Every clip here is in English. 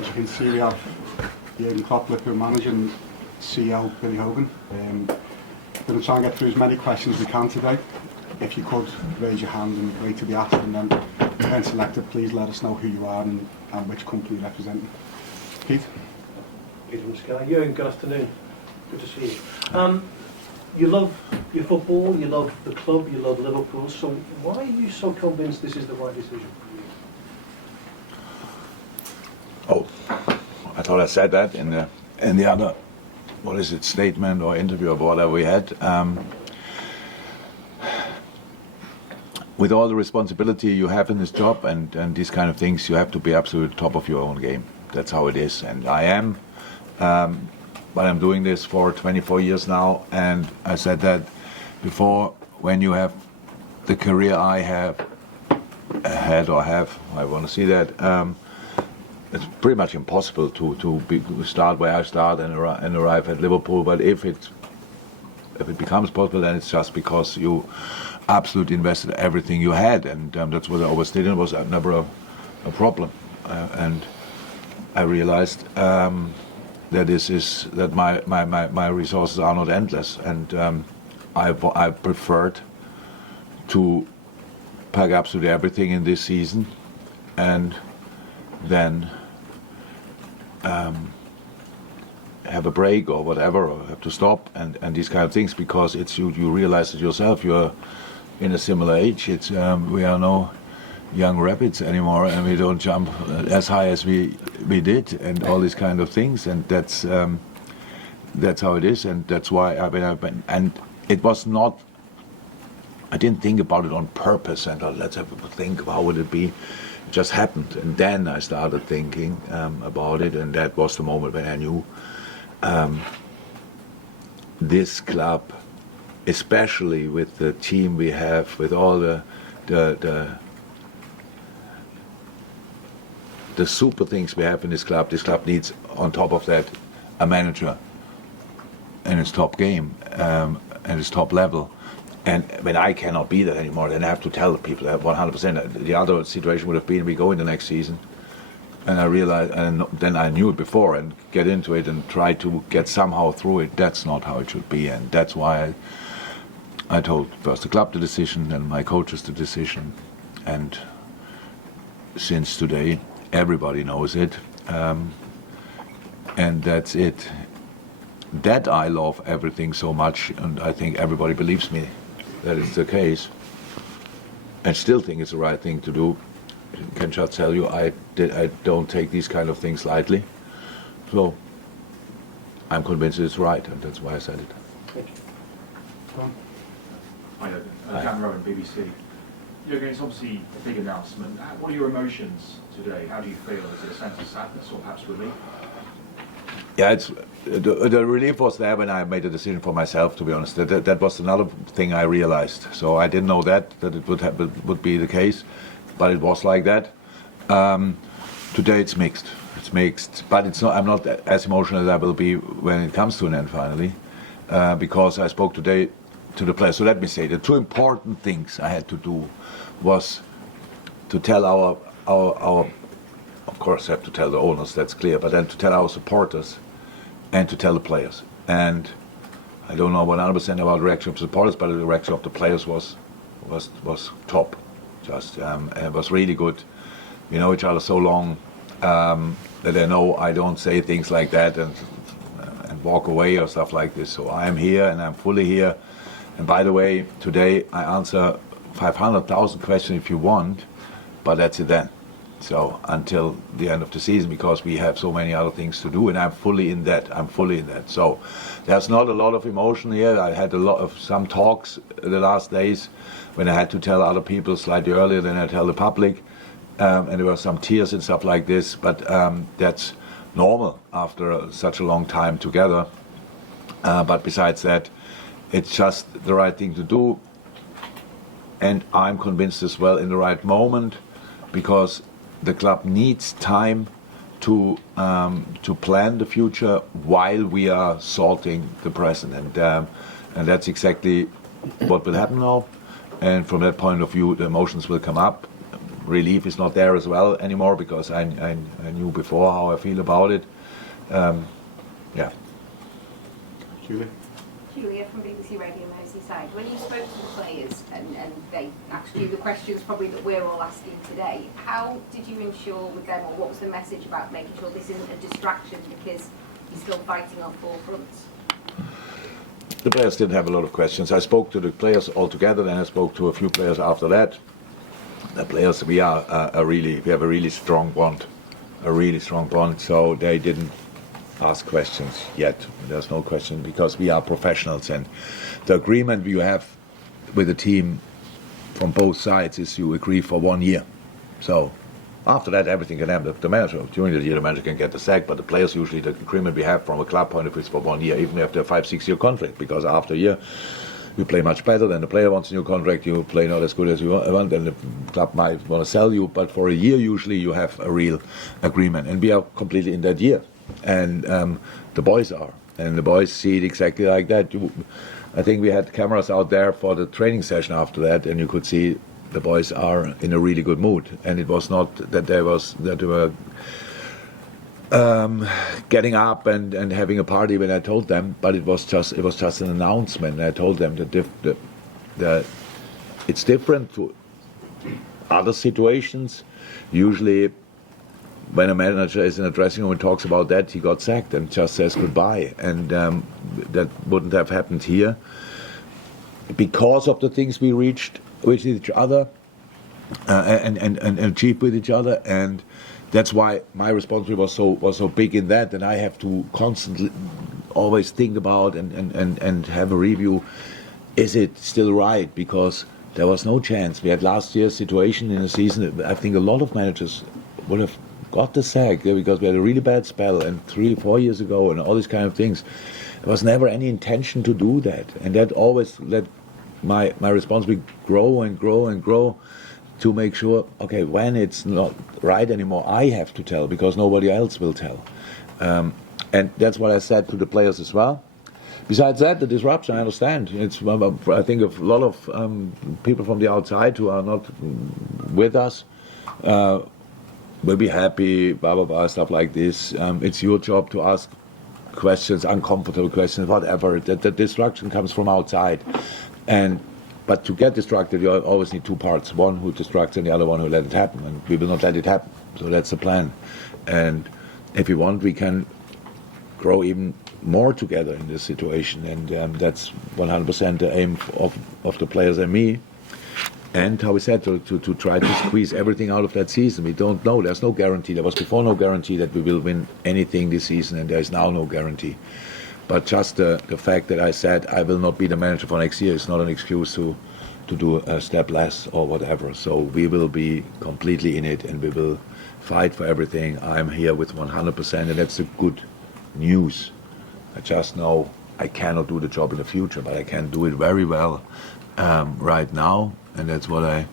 As you can see, we have Jürgen Klopp, Liverpool manager, and CEO Billy Hogan. Going to try and get through as many questions as we can today. If you could raise your hand and wait to be asked, and then when selected, please let us know who you are and which company you represent. Pete? Peter from Sky. Jürgen, good afternoon. Good to see you. You love your football, you love the club, you love Liverpool, so why are you so convinced this is the right decision for you? Oh, I thought I said that in the other, what is it, statement or interview or whatever we had. With all the responsibility you have in this job and these kind of things, you have to be absolute top of your own game. That's how it is, and I am. But I'm doing this for 24 years now, and I said that before. When you have the career I have had or have, I want to see that. It's pretty much impossible to start where I start and arrive at Liverpool. But if it becomes possible, then it's just because you absolutely invested everything you had, and that's what I always did. It was never a problem, and I realized that my resources are not endless, and I preferred to pack absolutely everything in this season, and then have a break or whatever, or have to stop and these kind of things, because it's you realize it yourself. You're in a similar age. It's we are no young rabbits anymore, and we don't jump as high as we did, and all these kind of things, and that's how it is, and that's why and it was not. I didn't think about it on purpose, and let's have a think of how would it be. It just happened, and then I started thinking about it, and that was the moment when I knew this club, especially with the team we have, with all the super things we have in this club needs, on top of that, a manager in its top game, and its top level. And when I cannot be there anymore, then I have to tell the people that 100%. The other situation would have been we go in the next season, and I realized, and then I knew it before, and get into it and try to get somehow through it. That's not how it should be, and that's why I told first the club the decision, then my coaches the decision, and since today everybody knows it, and that's it. That I love everything so much, and I think everybody believes me that it's the case, and still think it's the right thing to do. I can just tell you, I don't take these kind of things lightly, so I'm convinced it's right, and that's why I said it. Thank you. Hi, Dan Rowan, BBC. Jürgen, it's obviously a big announcement. What are your emotions today? How do you feel? Is it a sense of sadness or perhaps relief? Yeah, it's the relief was there when I made a decision for myself. To be honest, that was another thing I realized. So I didn't know that it would be the case, but it was like that. Today it's mixed. It's mixed, but it's not. I'm not as emotional as I will be when it comes to an end finally, because I spoke today to the players. So let me say, the two important things I had to do was to tell our of course I have to tell the owners, that's clear, but then to tell our supporters and to tell the players. And I don't know 100% about the reaction of supporters, but the reaction of the players was top. Just it was really good. We know each other so long that they know I don't say things like that and walk away or stuff like this. So I am here and I'm fully here. And by the way, today I answer 500,000 questions if you want, but that's it then. So until the end of the season, because we have so many other things to do, and I'm fully in that. So there's not a lot of emotion here. I had some talks the last days when I had to tell other people slightly earlier than I tell the public, and there were some tears and stuff like this. But that's normal after such a long time together. But besides that, it's just the right thing to do, and I'm convinced as well in the right moment, because the club needs time to plan the future while we are sorting the present, and that's exactly what will happen now. And from that point of view, the emotions will come up. relief is not there as well anymore because I knew before how I feel about it. Yeah. Julie? Julia from BBC Radio Merseyside. When you spoke to the players and they asked you the questions probably that we're all asking today, how did you ensure with them, or what was the message about making sure this isn't a distraction because you're still fighting on four fronts? The players didn't have a lot of questions. I spoke to the players all together, then I spoke to a few players after that. The players, we have a really strong bond, so they didn't ask questions yet. There's no question because we are professionals, and the agreement you have with the team from both sides is you agree for 1 year. So after that, everything can happen. The manager, during the year, the manager can get the sack, but the players usually, the agreement we have from a club point of view is for 1 year, even after a 5-6 year contract, because after a year, you play much better, then the player wants a new contract, you play not as good as you want, and the club might want to sell you, but for a year, usually you have a real agreement, and we are completely in that year. And the boys are, and the boys see it exactly like that. I think we had cameras out there for the training session after that, and you could see the boys are in a really good mood. And it was not that they were getting up and having a party when I told them, but it was just an announcement. And I told them that it's different to other situations. Usually, when a manager is in a dressing room and talks about that, he got sacked and just says goodbye. And that wouldn't have happened here because of the things we reached with each other and achieved with each other. And that's why my responsibility was so big in that I have to constantly always think about and have a review. Is it still right? Because there was no chance. We had last year's situation in the season. I think a lot of managers would have got the sack because we had a really bad spell, and 3-4 years ago and all these kind of things. There was never any intention to do that, and that always let my responsibility grow and grow and grow to make sure, okay, when it's not right anymore, I have to tell because nobody else will tell. And that's what I said to the players as well. Besides that, the disruption, I understand. It's, I think, of a lot of people from the outside who are not with us will be happy, blah, blah, blah, stuff like this. It's your job to ask questions, uncomfortable questions, whatever. The distraction comes from outside. But to get distracted, you always need two parts. One who distracts and the other one who let it happen. And we will not let it happen. So that's the plan. And if we want, we can grow even more together in this situation. And that's 100% the aim of the players and me. And how we said, to try to squeeze everything out of that season. We don't know. There's no guarantee. There was before no guarantee that we will win anything this season, and there is now no guarantee. But just the fact that I said I will not be the manager for next year is not an excuse to do a step less or whatever. So we will be completely in it, and we will fight for everything. I'm here with 100%, and that's the good news. I just know I cannot do the job in the future, but I can do it very well right now. And that's what I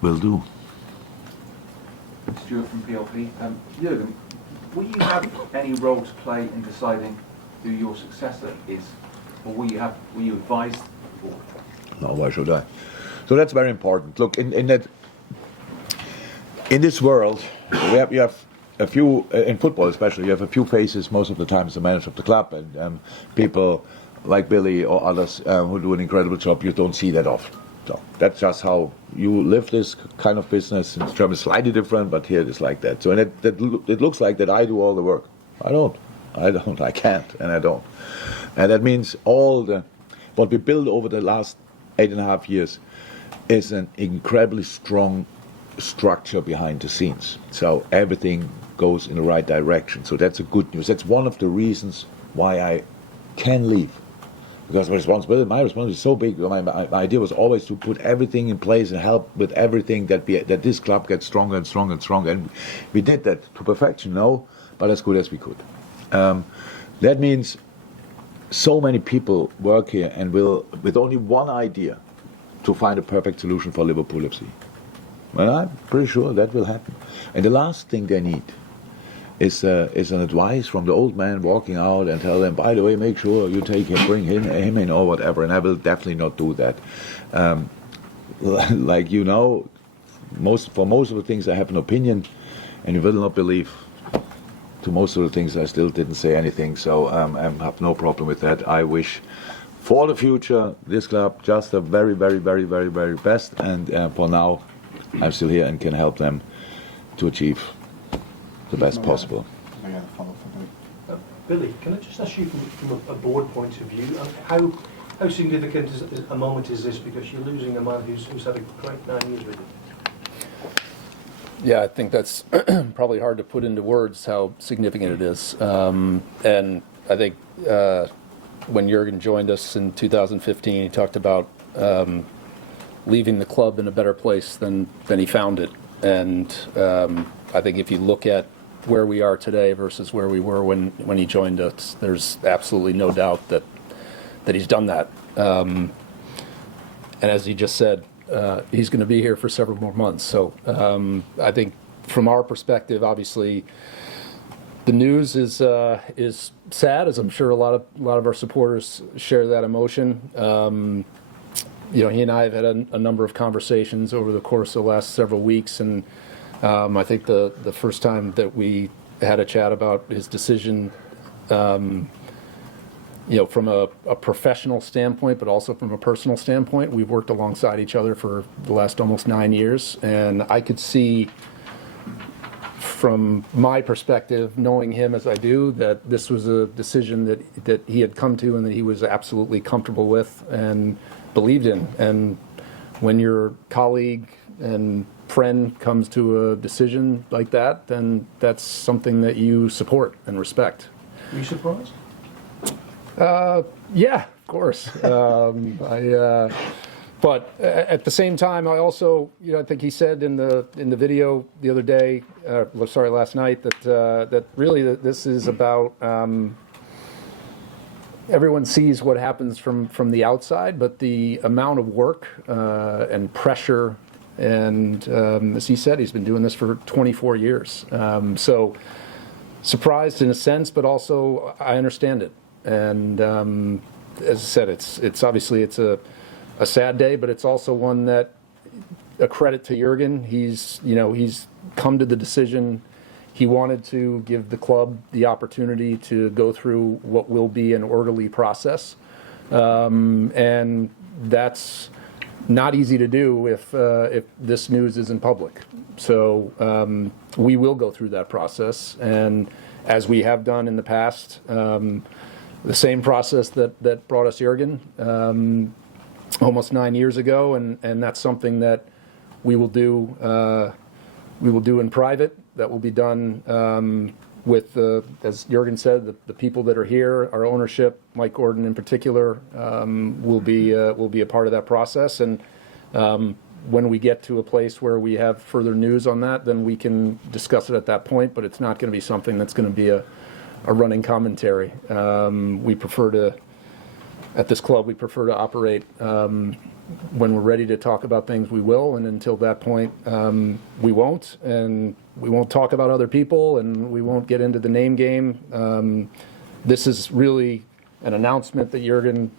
will do. Stuart from PLP. Jürgen, will you have any role to play in deciding who your successor is? Or were you advised? Or? No, why should I? So that's very important. Look, in this world, you have a few, in football especially, you have a few faces most of the time as the manager of the club, and people like Billy or others who do an incredible job, you don't see that often. So that's just how you live this kind of business. In Germany it's slightly different, but here it is like that. So and it looks like that I do all the work. I don't, I can't, and I don't. And that means what we built over the last 8.5 years is an incredibly strong structure behind the scenes. So everything goes in the right direction. So that's a good news. That's one of the reasons why I can leave. Because my responsibility is so big. My idea was always to put everything in place and help with everything that this club gets stronger and stronger and stronger. And we did that to perfection, but as good as we could. That means so many people work here and will, with only one idea, to find a perfect solution for Liverpool FC. Well, I'm pretty sure that will happen. And the last thing they need is an advice from the old man walking out and tell them, by the way, make sure you bring him in or whatever. And I will definitely not do that. like for most of the things I have an opinion, and you will not believe. To most of the things I still didn't say anything, so I have no problem with that. I wish for the future this club just the very, very, very, very, very best, and for now I'm still here and can help them to achieve the best possible. I got a follow for me. Billy, can I just ask you from a board point of view, how significant a moment is this, because you're losing a man who's had a great 9 years with you? Yeah, I think that's probably hard to put into words how significant it is. And I think when Jürgen joined us in 2015, he talked about leaving the club in a better place than he found it. And I think if you look at where we are today versus where we were when he joined us, there's absolutely no doubt that he's done that. And as he just said, he's going to be here for several more months. So I think from our perspective, obviously, the news is sad, as I'm sure a lot of our supporters share that emotion. He and I have had a number of conversations over the course of the last several weeks, and I think the first time that we had a chat about his decision, from a professional standpoint, but also from a personal standpoint, we've worked alongside each other for the last almost 9 years, and I could see from my perspective, knowing him as I do, that this was a decision that he had come to and that he was absolutely comfortable with and believed in. And when your colleague and friend comes to a decision like that, then that's something that you support and respect. Were you surprised? Yeah, of course. But at the same time, I also, I think he said in the video the other day, last night, that really this is about everyone sees what happens from the outside, but the amount of work and pressure, and as he said, he's been doing this for 24 years. So surprised in a sense, but also I understand it. And as I said, it's obviously it's a sad day, but it's also one that a credit to Jürgen. He's come to the decision. He wanted to give the club the opportunity to go through what will be an orderly process, and that's not easy to do if this news isn't public. So we will go through that process, and as we have done in the past. The same process that brought us Jürgen almost 9 years ago, and that's something that we will do in private. That will be done with, as Jürgen said, the people that are here, our ownership, Mike Gordon in particular, will be a part of that process. And when we get to a place where we have further news on that, then we can discuss it at that point. But it's not going to be something that's going to be a running commentary. We prefer to, at this club, we prefer to operate when we're ready to talk about things, we will, and until that point, we won't. And we won't talk about other people, and we won't get into the name game. This is really an announcement that Jürgen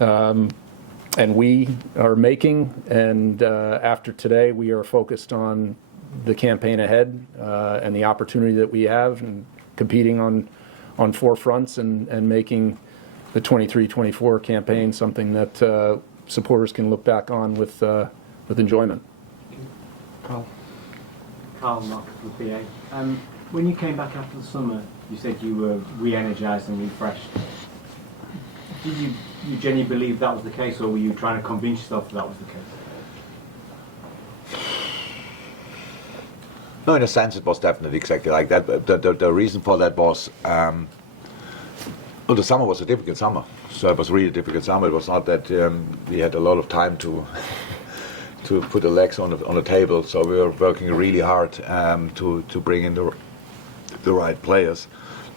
and we are making, and after today, we are focused on the campaign ahead and the opportunity that we have, and competing on four fronts and making the 23-24 campaign something that supporters can look back on with enjoyment. Carl Marcus with BA. When you came back after the summer, you said you were re-energised and refreshed. Did you genuinely believe that was the case, or were you trying to convince yourself that was the case? No, in a sense, it was definitely exactly like that. The reason for that was, well, the summer was a difficult summer. So it was really a difficult summer. It was not that we had a lot of time to put the legs on the table. So we were working really hard to bring in the right players.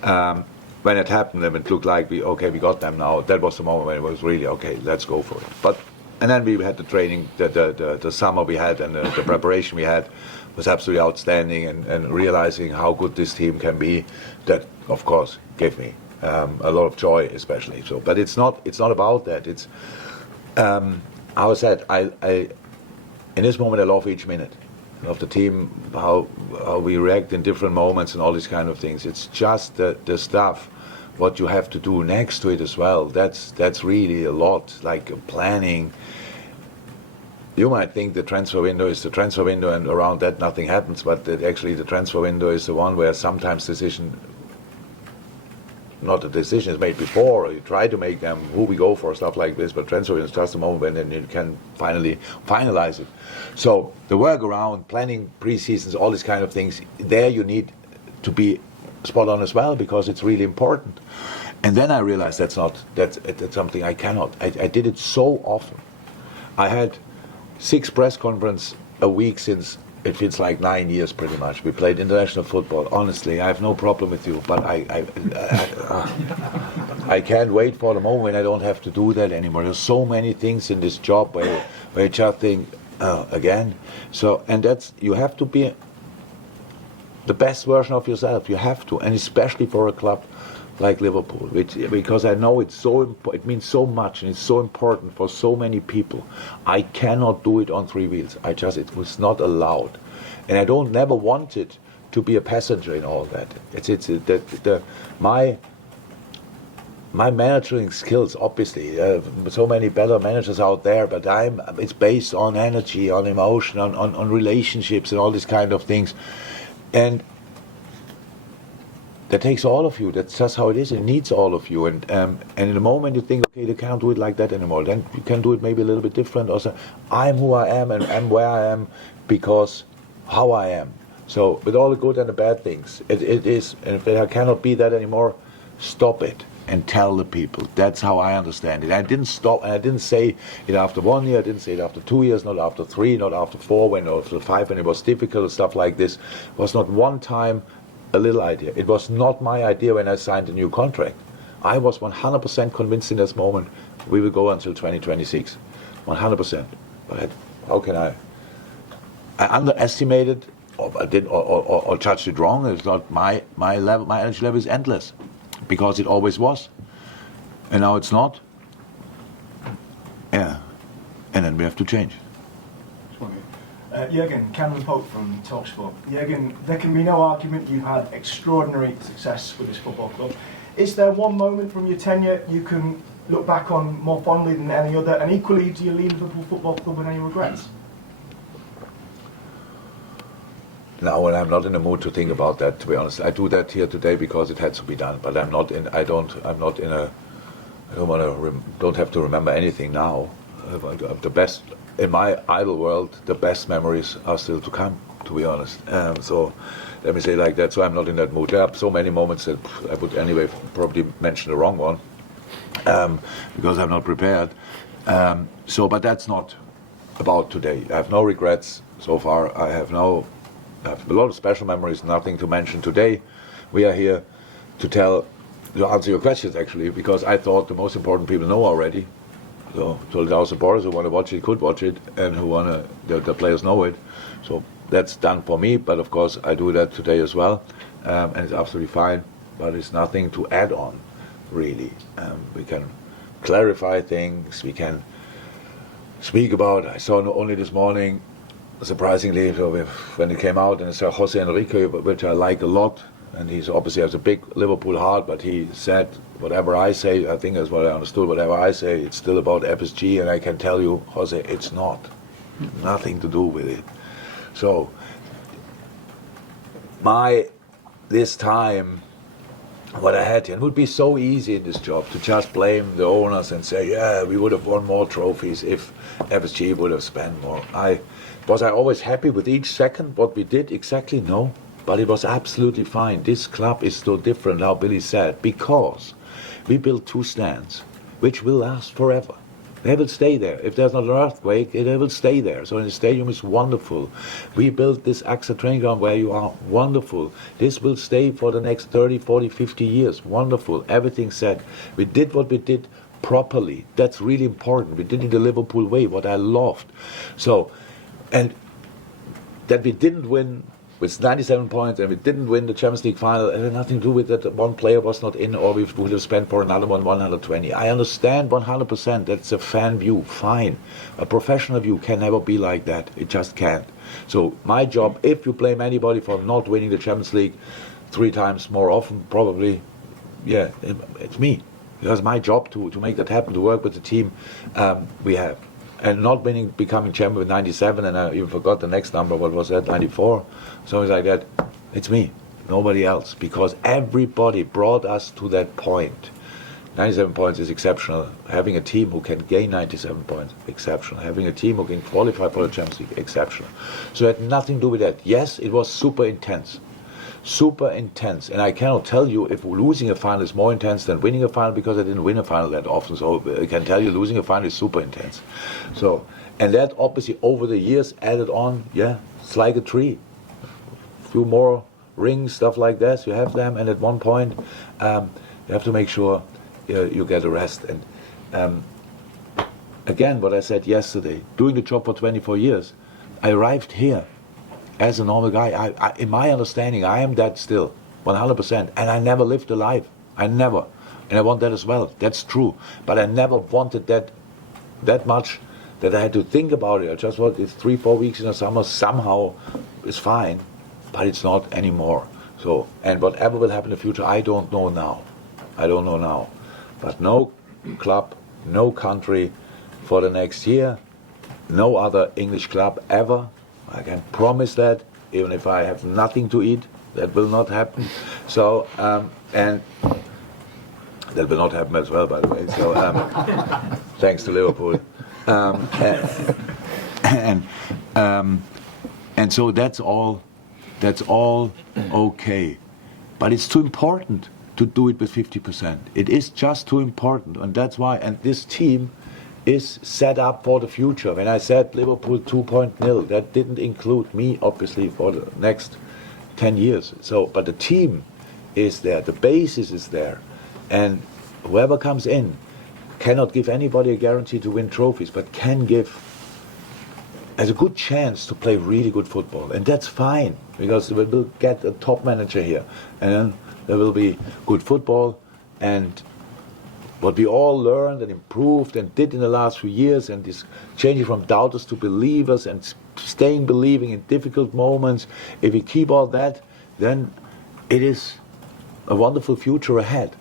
When it happened, and it looked like we got them now. That was the moment when it was really okay. Let's go for it. And then we had the training, the summer we had, and the preparation we had was absolutely outstanding. And realizing how good this team can be, that of course gave me a lot of joy, especially. So, but it's not about that. It's how I said, in this moment I love each minute of the team, how we react in different moments and all these kind of things. It's just the stuff what you have to do next to it as well. That's really a lot, like planning. You might think the transfer window is the transfer window and around that nothing happens, but actually the transfer window is the one where sometimes not a decision is made before, or you try to make them who we go for, stuff like this, but transfer is just a moment when then you can finally finalize it. So the work around planning pre-seasons, all these kind of things, there you need to be spot on as well, because it's really important. And then I realized that's something I cannot. I did it so often. I had 6 press conferences a week since it feels like 9 years pretty much. We played international football. Honestly, I have no problem with you, but I can't wait for the moment when I don't have to do that anymore. There's so many things in this job where you just think, again. So, and you have to be the best version of yourself. You have to, and especially for a club like Liverpool, because I know it means so much and it's so important for so many people. I cannot do it on 3 wheels. It was not allowed, and I never wanted to be a passenger in all that. My managing skills, obviously, so many better managers out there, but it's based on energy, on emotion, on relationships and all these kind of things, and that takes all of you. That's just how it is. It needs all of you. And in the moment you think, okay, you can't do it like that anymore, then you can do it maybe a little bit different. Also, I'm who I am and I'm where I am because how I am. So with all the good and the bad things, it is. And if I cannot be that anymore, stop it and tell the people. That's how I understand it. I didn't stop, and I didn't say it after 1 year. I didn't say it after 2 years, not after 3, not after 4, after 5, when it was difficult, stuff like this. It was not one time a little idea. It was not my idea when I signed a new contract. I was 100% convinced in this moment we will go until 2026. 100%. But how can I underestimated or judged it wrong? It's not my level. My energy level is endless because it always was, and now it's not. Yeah, and then we have to change. Jürgen, Cameron Pope from TalkSport. Jürgen, there can be no argument you've had extraordinary success with this football club. Is there one moment from your tenure you can look back on more fondly than any other? And equally, do you leave Liverpool Football Club with any regrets? No, and I'm not in the mood to think about that, to be honest. I do that here today because it had to be done, but don't have to remember anything now. The best, in my idle world, the best memories are still to come, to be honest. So let me say it like that. So I'm not in that mood. There are so many moments that I would anyway probably mention the wrong one because I'm not prepared. But that's not about today. I have no regrets so far. I have a lot of special memories, nothing to mention today. We are here to answer your questions, actually, because I thought the most important people know already. So our supporters who want to watch it could watch it, and the players know it. So that's done for me, but of course I do that today as well, and it's absolutely fine, but it's nothing to add on, really. We can clarify things, we can speak about. I saw only this morning, surprisingly, when it came out, and it's Jose Enrique, which I like a lot, and he's obviously has a big Liverpool heart, but he said, whatever I say, I think that's what I understood, whatever I say, it's still about FSG, and I can tell you, Jose, it's not. Nothing to do with it. So, this time, what I had here, it would be so easy in this job to just blame the owners and say, yeah, we would have won more trophies if FSG would have spent more. Was I always happy with each second, what we did exactly? No. But it was absolutely fine. This club is so different, how Billy said, because we built 2 stands, which will last forever. They will stay there. If there's not an earthquake, they will stay there. So the stadium is wonderful. We built this AXA training ground where you are. Wonderful. This will stay for the next 30, 40, 50 years. Wonderful. Everything said. We did what we did properly. That's really important. We did it the Liverpool way, what I loved. So, and that we didn't win with 97 points and we didn't win the Champions League final, it had nothing to do with that one player was not in or we would have spent for another one 120. I understand 100%, that's a fan view, fine. A professional view can never be like that, it just can't. So my job, if you blame anybody for not winning the Champions League 3 times more often, probably, yeah, it's me. Because my job to make that happen, to work with the team we have. And not winning, becoming champion with 97, and I even forgot the next number, what was that, 94? Something like that. It's me, nobody else, because everybody brought us to that point. 97 points is exceptional. Having a team who can gain 97 points, exceptional. Having a team who can qualify for the Champions League, exceptional. So it had nothing to do with that. Yes, it was super intense. Super intense, and I cannot tell you if losing a final is more intense than winning a final because I didn't win a final that often. So I can tell you losing a final is super intense. So, and that obviously over the years added on, yeah, it's like a tree. A few more rings, stuff like that. You have them, and at one point you have to make sure you get a rest. And again, what I said yesterday, doing the job for 24 years, I arrived here as a normal guy. In my understanding, I am that still, 100%, and I never lived a life. I never. And I want that as well. That's true. But I never wanted that much that I had to think about it. I just thought it's 3-4 weeks in the summer, somehow it's fine, but it's not anymore. So, and whatever will happen in the future, I don't know now. I don't know now. But no club, no country for the next year, no other English club ever. I can promise that, even if I have nothing to eat, that will not happen. So, and that will not happen as well, by the way. So, thanks to Liverpool. And so that's all okay. But it's too important to do it with 50%. It is just too important, and that's why. And this team is set up for the future. When I said Liverpool 2.0, that didn't include me, obviously, for the next 10 years. So, but the team is there, the basis is there, and whoever comes in cannot give anybody a guarantee to win trophies, but can give as a good chance to play really good football, and that's fine, because we will get a top manager here, and then there will be good football, and what we all learned and improved and did in the last few years, and this changing from doubters to believers and staying believing in difficult moments, if we keep all that, then it is a wonderful future ahead.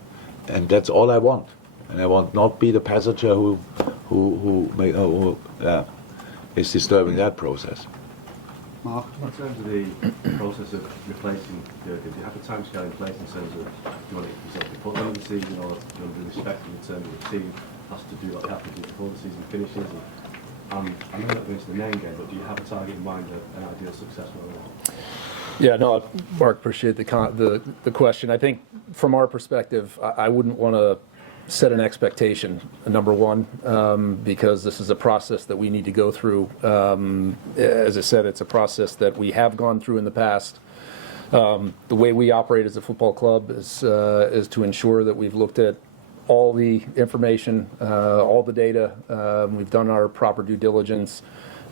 And that's all I want. And I want not be the passenger who is disturbing that process. Mark? In terms of the process of replacing Jürgen, do you have a timescale in place in terms of do you want it yourself before the end of the season, or do you want to be respected in terms of the team has to do what they have to do before the season finishes? And I know not going to the main game, but do you have a target in mind, an ideal successful role? Yeah, no, Mark, appreciate the question. I think from our perspective, I wouldn't want to set an expectation, number one, because this is a process that we need to go through. As I said, it's a process that we have gone through in the past. The way we operate as a football club is to ensure that we've looked at all the information, all the data. We've done our proper due diligence,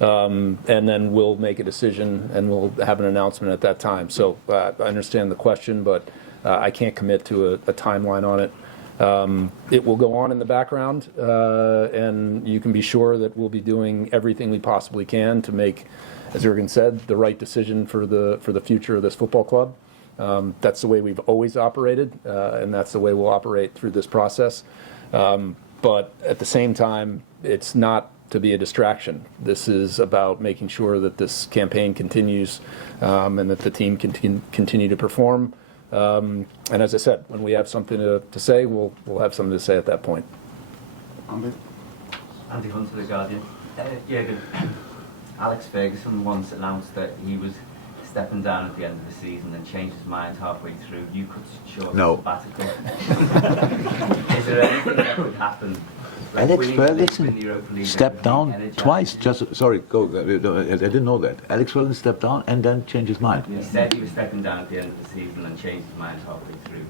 and then we'll make a decision and we'll have an announcement at that time. So I understand the question, but I can't commit to a timeline on it. It will go on in the background, and you can be sure that we'll be doing everything we possibly can to make, as Jürgen said, the right decision for the future of this football club. That's the way we've always operated, and that's the way we'll operate through this process. But at the same time, it's not to be a distraction. This is about making sure that this campaign continues, and that the team can continue to perform. And as I said, when we have something to say, we'll have something to say at that point. Andy Hunter, The Guardian. Jürgen, Alex Ferguson once announced that he was stepping down at the end of the season and changed his mind halfway through. You could short No. sabbatical. Is there anything that could happen? Alex Ferguson stepped down twice. Sorry, go. I didn't know that. Alex Ferguson stepped down and then changed his mind. He said he was stepping down at the end of the season and changed his mind halfway through.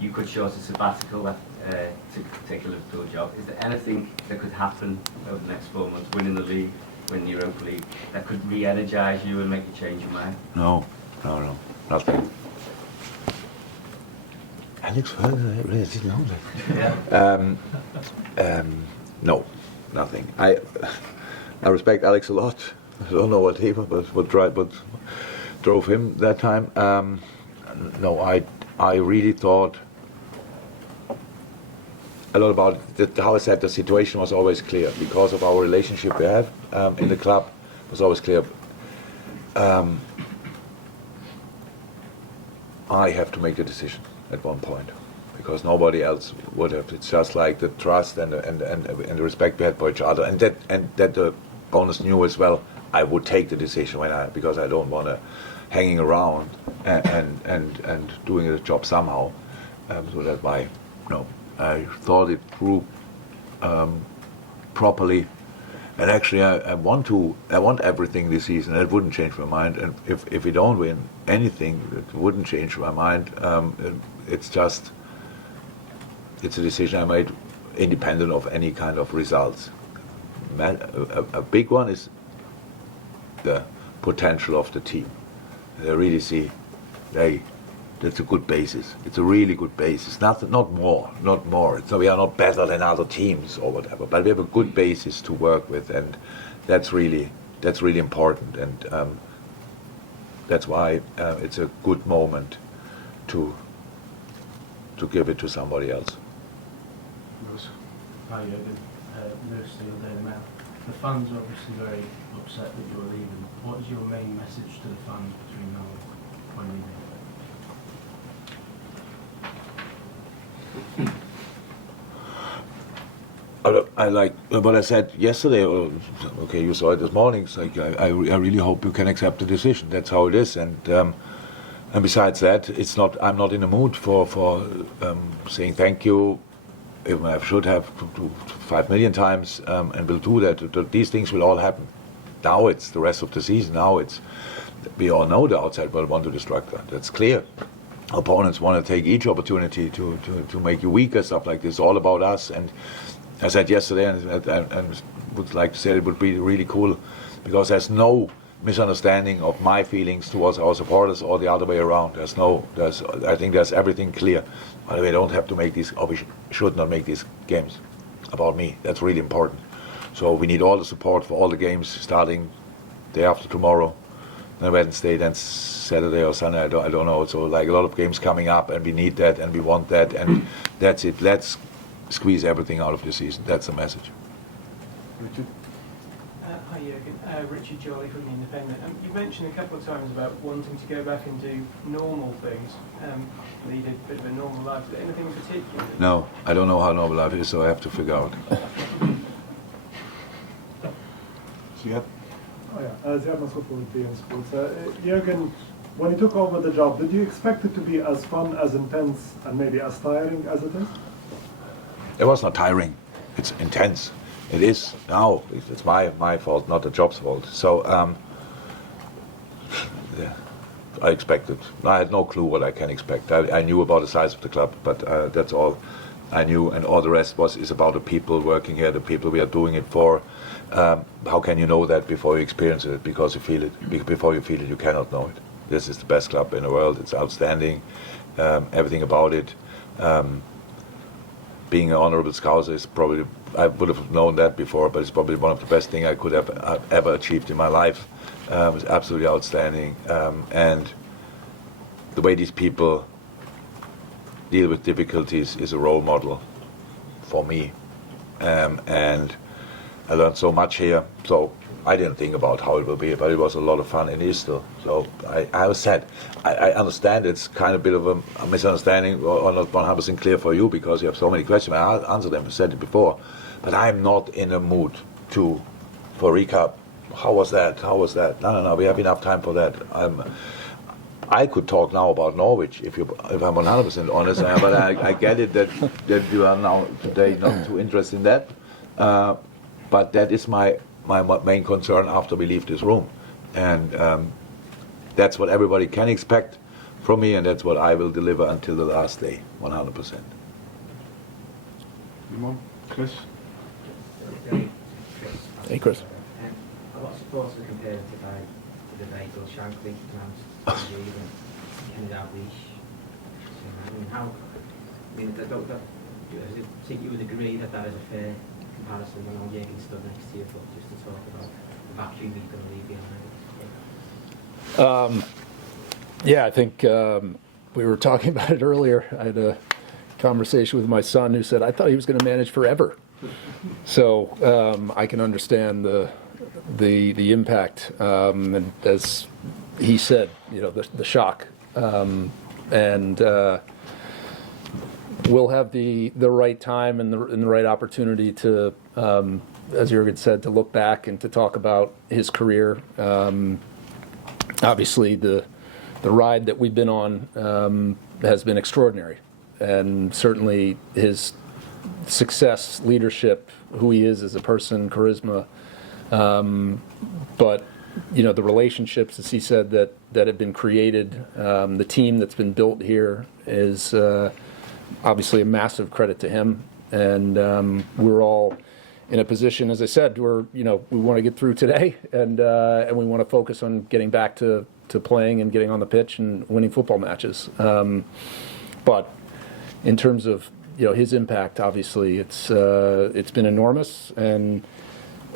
You could short a sabbatical to take a Liverpool job. Is there anything that could happen over the next 4 months, winning the league, winning the Europa League, that could re-energise you and make you change your mind? No, No, nothing. Alex, I really didn't know that. No, nothing. I respect Alex a lot. I don't know what what drove him that time. No, I really thought a lot about it. How I said, the situation was always clear because of our relationship we have in the club. It was always clear. I have to make a decision at one point because nobody else would have. It's just like the trust and the respect we had for each other, and that the owners knew as well. I would take the decision because I don't want to hanging around and doing the job somehow. So that's why, I thought it through properly, and actually I want everything this season. It wouldn't change my mind, and if we don't win anything, it wouldn't change my mind. It's a decision I made independent of any kind of results. A big one is the potential of the team. They really see, that's a good basis. It's a really good basis. Not more. So we are not better than other teams or whatever, but we have a good basis to work with, and that's really important. And that's why it's a good moment to give it to somebody else. Hi Jürgen, Lewis Steele, Daily Mail. The fans are obviously very upset that you're leaving. What is your main message to the fans between now and when leaving? I like what I said yesterday. Okay, you saw it this morning. It's like I really hope you can accept the decision. That's how it is. And besides that, it's not. I'm not in the mood for saying thank you. Even I should have to 5 million times, and will do that. These things will all happen. Now it's the rest of the season. Now we all know the outside world want to destruct that. That's clear. Opponents want to take each opportunity to make you weaker, stuff like this. It's all about us. And I said yesterday, and would like to say it would be really cool, because there's no misunderstanding of my feelings towards our supporters or the other way around. I think there's everything clear. By the way, don't have to make these, or we should not make these games about me. That's really important. So we need all the support for all the games starting day after tomorrow, then Wednesday, then Saturday or Sunday. I don't know. So like a lot of games coming up, and we need that, and we want that, and that's it. Let's squeeze everything out of the season. That's the message. Richard? Hi Jürgen, Richard Jolly from The Independent. You mentioned a couple of times about wanting to go back and do normal things, lead a bit of a normal life. Is there anything in particular? No, I don't know how normal life is, so I have to figure out. Ziad? Oh yeah, Ziad Massoud from BN Sports. Jürgen, when you took over the job, did you expect it to be as fun, as intense, and maybe as tiring as it is? It was not tiring. It's intense. It is now. It's my fault, not the job's fault. So yeah, I expected. I had no clue what I can expect. I knew about the size of the club, but that's all I knew, and all the rest is about the people working here, the people we are doing it for. How can you know that before you experience it? Because you feel it. Before you feel it, you cannot know it. This is the best club in the world. It's outstanding. Everything about it. Being an honorable Scouser is probably, I would have known that before, but it's probably one of the best things I could have ever achieved in my life. It's absolutely outstanding. And the way these people deal with difficulties is a role model for me. And I learned so much here. So I didn't think about how it will be, but it was a lot of fun, and it is still. So I was sad. I understand it's kind of a bit of a misunderstanding, or not 100% clear for you, because you have so many questions. I answered them, I said it before. But I'm not in a mood for recap. How was that? No, we have enough time for that. I could talk now about Norwich, if I'm 100% honest, but I get it that you are now today not too interested in that. But that is my main concern after we leave this room. And that's what everybody can expect from me, and that's what I will deliver until the last day, 100%. Chris? Hey, Chris. A lot of supporters are compared to the debate or Shankly announced even Kenny Dalglish. I mean, how? I mean, I think you would agree that that is a fair comparison when all Jürgen stood next to you, but just to talk about the vacuum he's going to leave behind. Yeah, I think we were talking about it earlier. I had a conversation with my son who said, I thought he was going to manage forever. So I can understand the impact, and as he said, the shock, and we'll have the right time and the right opportunity to, as Jürgen said, to look back and to talk about his career. Obviously, the ride that we've been on has been extraordinary, and certainly his success, leadership, who he is as a person, charisma, but the relationships, as he said, that have been created, the team that's been built here is obviously a massive credit to him, and we're all in a position, as I said, where we want to get through today, and we want to focus on getting back to playing and getting on the pitch and winning football matches. But in terms of his impact, obviously it's been enormous, and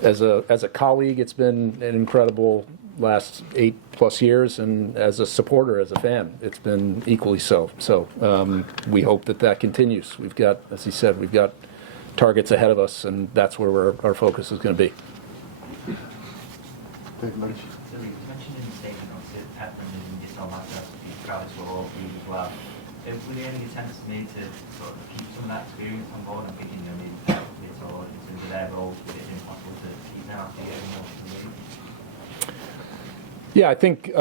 as a colleague, it's been an incredible last 8+ years, and as a supporter, as a fan, it's been equally so. So we hope that continues. We've got, as he said, we've got targets ahead of us, and that's where our focus is going to be. David Lynch. So you mentioned in the statement, obviously, Pep and yourself myself, the crowds were all for you as well. Were there any attempts made to sort of keep some of that experience on board? I'm thinking, maybe it's all in terms of their roles, would it be impossible to keep now after getting more from the league? Yeah, I think.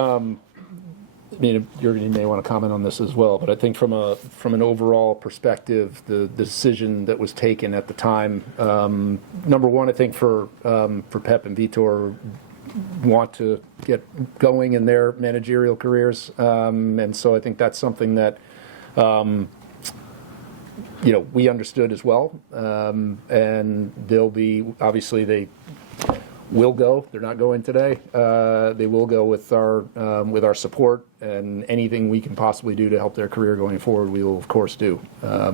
Jürgen, you may want to comment on this as well, but I think from an overall perspective, the decision that was taken at the time, number one, I think for Pep and Vitor, want to get going in their managerial careers, and so I think that's something that we understood as well, and they'll be, obviously they will go. They're not going today. They will go with our support, and anything we can possibly do to help their career going forward, we will of course do. As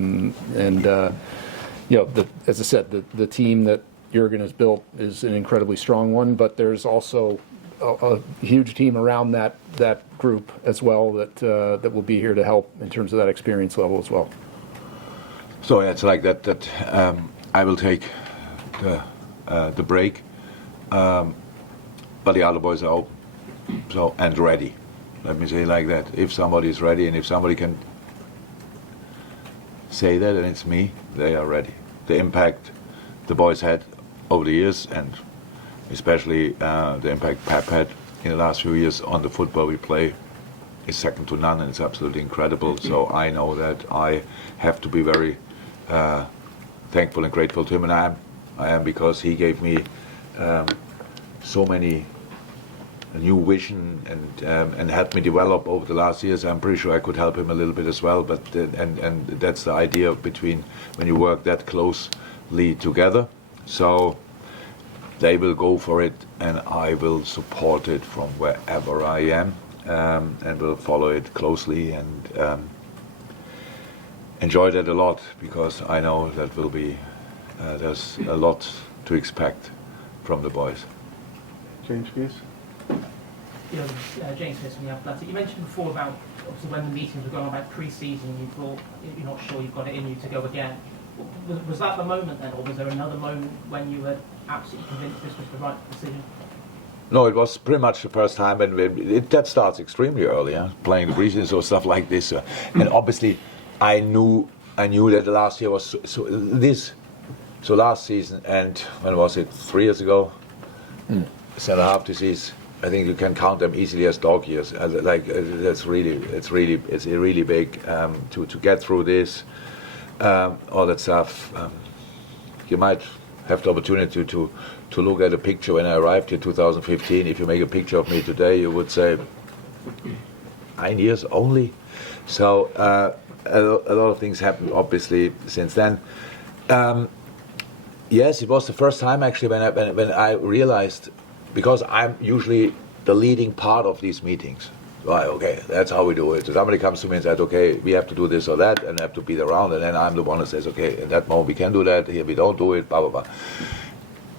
I said, the team that Jürgen has built is an incredibly strong one, but there's also a huge team around that group as well that will be here to help in terms of that experience level as well. So it's like that. I will take the break. But the other boys are open, and ready. Let me say it like that. If somebody is ready, and if somebody can say that, and it's me, they are ready. The impact the boys had over the years, and especially the impact Pep had in the last few years on the football we play, is second to none, and it's absolutely incredible. So I know that I have to be very thankful and grateful to him, and I am because he gave me so many new vision and helped me develop over the last years. I'm pretty sure I could help him a little bit as well. But and that's the idea between when you work that closely together. So they will go for it, and I will support it from wherever I am, and will follow it closely and enjoy that a lot, because I know that will be there's a lot to expect from the boys. James Pierce. James Pierce from The Athletic. You mentioned before about obviously when the meetings were going on about pre-season, you thought you're not sure you've got it in you to go again. Was that the moment then, or was there another moment when you were absolutely convinced this was the right decision? No, it was pretty much the first time, and that starts extremely early, playing the pre-season or stuff like this. And obviously, I knew that the last year was so last season, and when was it? 3 years ago, 7.5 disease. I think you can count them easily as dog years. It's really big to get through this, all that stuff. You might have the opportunity to look at a picture when I arrived here 2015. If you make a picture of me today, you would say 9 years only. So a lot of things happened obviously since then. Yes, it was the first time actually when I realized, because I'm usually the leading part of these meetings. Right, okay, that's how we do it. So somebody comes to me and says, okay, we have to do this or that, and have to beat around, and then I'm the one that says, okay, in that moment we can do that, here we don't do it, blah, blah, blah.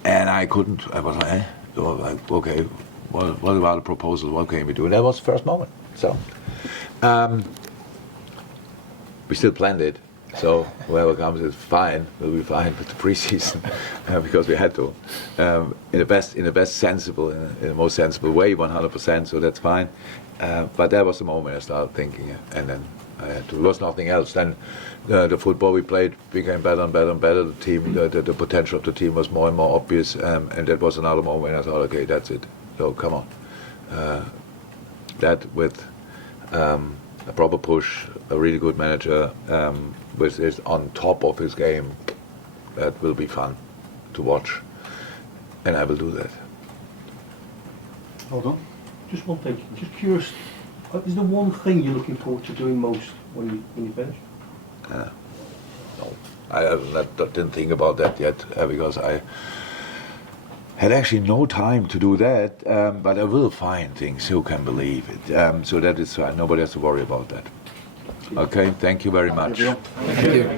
And I was like, eh? So like, okay, what about the proposal? What can we do? And that was the first moment. So, we still planned it. So whoever comes is fine. We'll be fine with the preseason because we had to, in the most sensible way, 100%. So that's fine. But that was the moment I started thinking, and then I had to. There was nothing else. Then the football we played became better and better and better. The team, the potential of the team was more and more obvious, and that was another moment I thought, okay, that's it. So come on. That with a proper push, a really good manager, with this on top of his game, that will be fun to watch, and I will do that. Hold on. Just one thing. Just curious. Is there one thing you're looking forward to doing most when you finish? No, I didn't think about that yet because I had actually no time to do that. But I will find things. You can believe it. So that is fine. Nobody has to worry about that. Okay. Thank you very much. Thank you.